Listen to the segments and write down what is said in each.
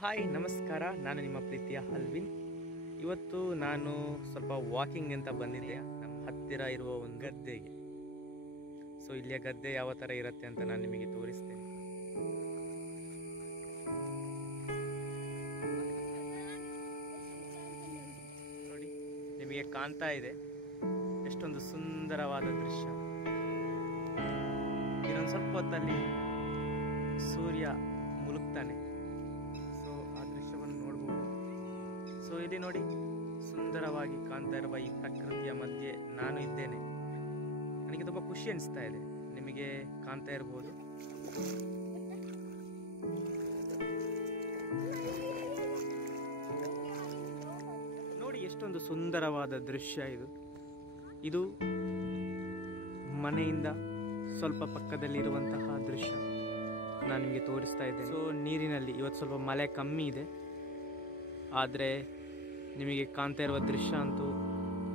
Hi ನಮಸ್ಕಾರ, ನಾನು ನಿಮ್ಮ ಪ್ರೀತಿಯ ಅಲ್ವಿನ್. ಇವತ್ತು ನಾನು ಸ್ವಲ್ಪ ವಾಕಿಂಗ್ ಅಂತ ಬಂದಿದ್ದೆ ನಮ್ಮ ಹತ್ತಿರ ಇರುವ ಒಂದು ಗದ್ದೆಗೆ. ಸೊ ಇಲ್ಲಿಯ ಗದ್ದೆ ಯಾವ ಥರ ಇರುತ್ತೆ ಅಂತ ನಾನು ನಿಮಗೆ ತೋರಿಸ್ತೇನೆ. ನೋಡಿ, ನಿಮಗೆ ಕಾಣ್ತಾ ಇದೆ ಎಷ್ಟೊಂದು ಸುಂದರವಾದ ದೃಶ್ಯ. ಇನ್ನೊಂದು ಸ್ವಲ್ಪ ಹೊತ್ತಲ್ಲಿ ಸೂರ್ಯ ಮುಳುಗ್ತಾನೆ. ಸೊ ಆ ದೃಶ್ಯವನ್ನು ನೋಡ್ಬೋದು. ಸೊ ಇಲ್ಲಿ ನೋಡಿ, ಸುಂದರವಾಗಿ ಕಾಣ್ತಾ ಇರುವ ಈ ಪ್ರಕೃತಿಯ ಮಧ್ಯೆ ನಾನು ಇದ್ದೇನೆ. ನನಗೆ ತುಂಬ ಖುಷಿ ಅನಿಸ್ತಾ ಇದೆ. ನಿಮಗೆ ಕಾಣ್ತಾ ಇರ್ಬೋದು. ನೋಡಿ ಎಷ್ಟೊಂದು ಸುಂದರವಾದ ದೃಶ್ಯ ಇದು. ಇದು ಮನೆಯಿಂದ ಸ್ವಲ್ಪ ಪಕ್ಕದಲ್ಲಿರುವಂತಹ ದೃಶ್ಯ ನಾನು ನಿಮಗೆ ತೋರಿಸ್ತಾ ಇದ್ದೇನೆ. ಸೊ ನೀರಿನಲ್ಲಿ ಇವತ್ತು ಸ್ವಲ್ಪ ಮಳೆ ಕಮ್ಮಿ ಇದೆ, ಆದರೆ ನಿಮಗೆ ಕಾಣ್ತಾ ಇರುವ ದೃಶ್ಯ ಅಂತೂ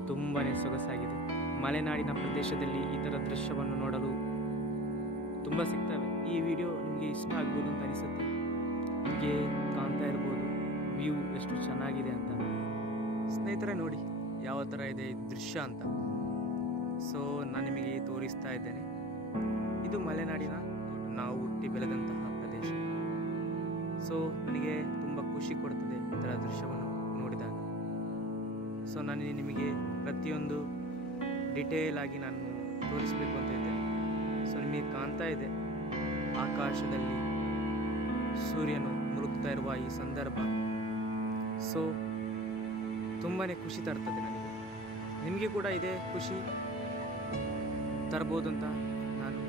ತುಂಬಾ ಸೊಗಸಾಗಿದೆ. ಮಲೆನಾಡಿನ ಪ್ರದೇಶದಲ್ಲಿ ಈ ಥರ ದೃಶ್ಯವನ್ನು ನೋಡಲು ತುಂಬ ಸಿಗ್ತವೆ. ಈ ವಿಡಿಯೋ ನಿಮಗೆ ಇಷ್ಟ ಆಗ್ಬೋದು ಅಂತ ಅನಿಸುತ್ತೆ. ನಿಮಗೆ ಕಾಣ್ತಾ ಇರ್ಬೋದು ವ್ಯೂ ಎಷ್ಟು ಚೆನ್ನಾಗಿದೆ ಅಂತ. ಸ್ನೇಹಿತರೆ ನೋಡಿ ಯಾವ ಥರ ಇದೆ ಈ ದೃಶ್ಯ ಅಂತ. ಸೊ ನಾನು ನಿಮಗೆ ತೋರಿಸ್ತಾ ಇದ್ದೇನೆ. ಇದು ಮಲೆನಾಡಿನ ನಾವು ಹುಟ್ಟಿ ಬೆಳೆದಂತಹ ಪ್ರದೇಶ. ಸೊ ನನಗೆ ತುಂಬ ಖುಷಿ ಕೊಡ್ತದೆ ಈ ಥರ ದೃಶ್ಯವನ್ನು ನೋಡಿದಾಗ. ಸೊ ನಾನು ನಿಮಗೆ ಪ್ರತಿಯೊಂದು ಡಿಟೇಲ್ ಆಗಿ ನಾನು ತೋರಿಸಬೇಕು ಅಂತ ಇದ್ದೇನೆ. ಸೊ ನಿಮಗೆ ಕಾಣ್ತಾ ಇದೆ ಆಕಾಶದಲ್ಲಿ ಸೂರ್ಯನು ಮುಳುಗ್ತಾ ಇರುವ ಈ ಸಂದರ್ಭ. ಸೊ ತುಂಬಾ ಖುಷಿ ತರ್ತದೆ ನನಗೆ. ನಿಮಗೆ ಕೂಡ ಇದೇ ಖುಷಿ ತರ್ಬೋದು ಅಂತ ನಾನು